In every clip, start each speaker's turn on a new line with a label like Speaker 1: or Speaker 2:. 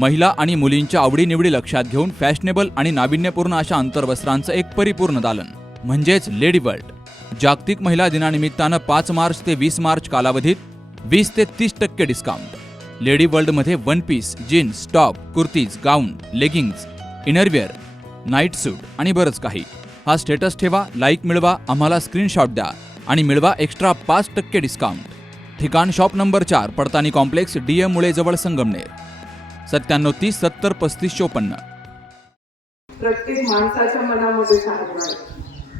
Speaker 1: महिला आणि मुलींच्या आवडीनिवडी लक्षात घेऊन फॅशनेबल आणि नाविन्यपूर्ण अशा अंतर्वस्त्रांचं एक परिपूर्ण दालन म्हणजेच लेडी वर्ल्ड जागतिक महिला दिनानिमित्तानं पाच मार्च ते वीस मार्च कालावधीत वीस ते तीस टक्के डिस्काउंट लेडी वर्ल्डमध्ये one piece jeans top kurtis gown leggings innerwear night suit आणि बरंच काही. हा स्टेटस ठेवा लाईक मिळवा आम्हाला स्क्रीनशॉट द्या आणि मिळवा एक्स्ट्रा पाच टक्के डिस्काउंट ठिकाण शॉप नंबर चार पडतानी कॉम्प्लेक्स डी एम मुळे जवळ संगमनेर. सत्त्याण्णव तीस सत्तर पस्तीस चोपन्न.
Speaker 2: प्रत्येक माणसाच्या मनामध्ये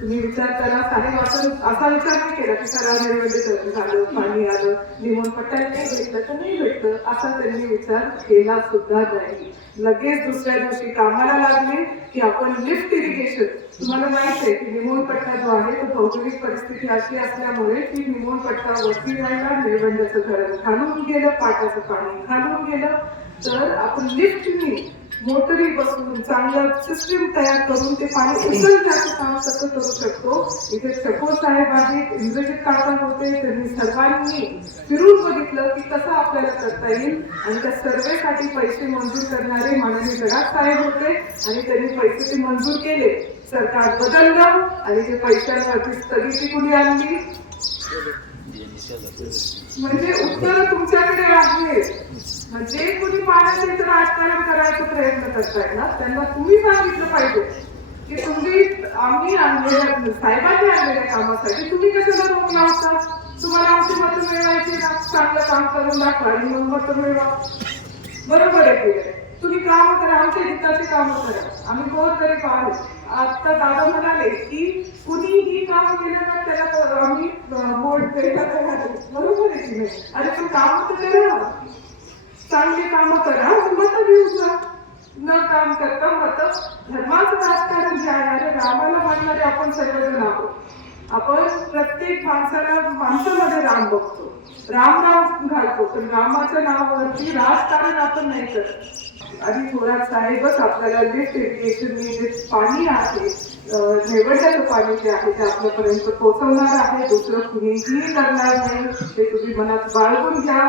Speaker 2: तुम्ही विचार करा साहेब असं असा विचार नाही केला की सगळा झालं पाणी आलं लिमून पट्ट्याला नाही भेटलं तर नाही भेटलं असा त्यांनी विचार केला सुद्धा नाही. लगेच दुसऱ्या दिवशी कामाला लागले की आपण लिफ्ट इरिगेशन तुम्हाला माहीत आहे की निमोन पट्टा जो आहे तो भौगोलिक परिस्थिती अशी असल्यामुळे की निमोन पट्टा वस्ती राहिला निर्बंधाचं धरण घालून गेलं पाटाचं पाणी. घालून गेलं तर आपण लिफ्टनी मोटरी बसून चांगलं सिस्टीम तयार करून ते पाणी उचलण्याचं काम कसं करू शकतो? इथे चकोर साहेब आहेत इंद्रजित काका होते त्यांनी सर्वांनी फिरून बघितलं की कसं आपल्याला करता येईल. आणि त्या सर्वेसाठी पैसे मंजूर करणारे माननीय जगात साहेब होते आणि त्यांनी पैसे ते मंजूर केले. सरकार बदललं आणि ते पैशांवरती स्थगिती कुणी आणली? म्हणजे उत्तर तुमच्याकडे आहे. म्हणजे कुणी पाण्याचे राजकारण करायचा प्रयत्न करताय ना त्यांना तुम्ही सांगितलं पाहिजे. की तुम्ही आम्ही आणलेल्या साहेबांनी आणलेल्या कामासाठी तुम्ही कशाला रोखला होता? तुम्हाला आमची मतं मिळवायची ना? चांगलं काम करून दाखवा आणि मग मतं मिळवा. बरोबर आहे ते तुम्ही काम करा आमच्या हिताचे काम करा. आम्ही कोण तरी पाहू. आता दादा म्हणाले की कुणीही काम केलं तर त्याला आम्ही बोर्ड पेटा बरोबर आहे की नाही? अरे तू काम तर करा. चांगली कामं करा. मत घेऊ जा. न काम करता मत. धर्माचं राजकारण जे आहे अरे रामाला मानणारे आपण सर्वजण आहोत. आपण प्रत्येक माणसाला माणसामध्ये राम बघतो. राम राम घालतो. पण रामाच्या नावावरती राजकारण आपण नाही करत. आणि थोडा साहेबच आपल्याला लिफ्ट इरिगेशन जे पाणी आहे अं, निवडण्याचं जे आहे ते आपल्यापर्यंत पोहोचवणार आहे. दुसरं कुणीही करणार नाही. ते तुम्ही मनात बाळगून घ्या.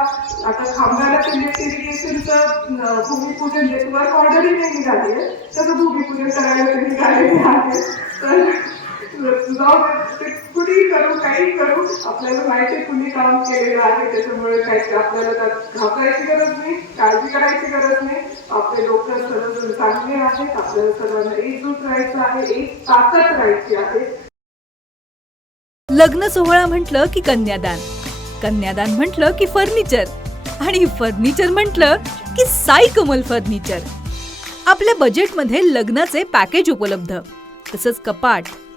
Speaker 2: आता खांबाला ते लिफ्ट इरिगेशनचं भूमिपूजन नेटवर्क ऑर्डरही नाही निघाली तर त्याचं भूमिपूजन करायला तरी निघालेले आहे. तर जाऊ ते कुणी करू काही करू आपल्याला माहिती कुणी काम केलेलं आहे त्याच्यामुळे काही आपल्याला त्यात घाबरायची गरज नाही काळजी करायची गरज नाही आपले लोक सर्वजण चांगले आहेत आपल्याला सर्वांना एकजूट राहायचं आहे एक ताकद राहायची आहे
Speaker 3: लग्न सोहळा म्हटलं की कन्यादान कन्यादान म्हटलं की फर्निचर आणि फर्निचर म्हटलं की साई कमल फर्निचर. आपल्या बजेटमध्ये लग्नाचे पॅकेज उपलब्ध तसंच कपाट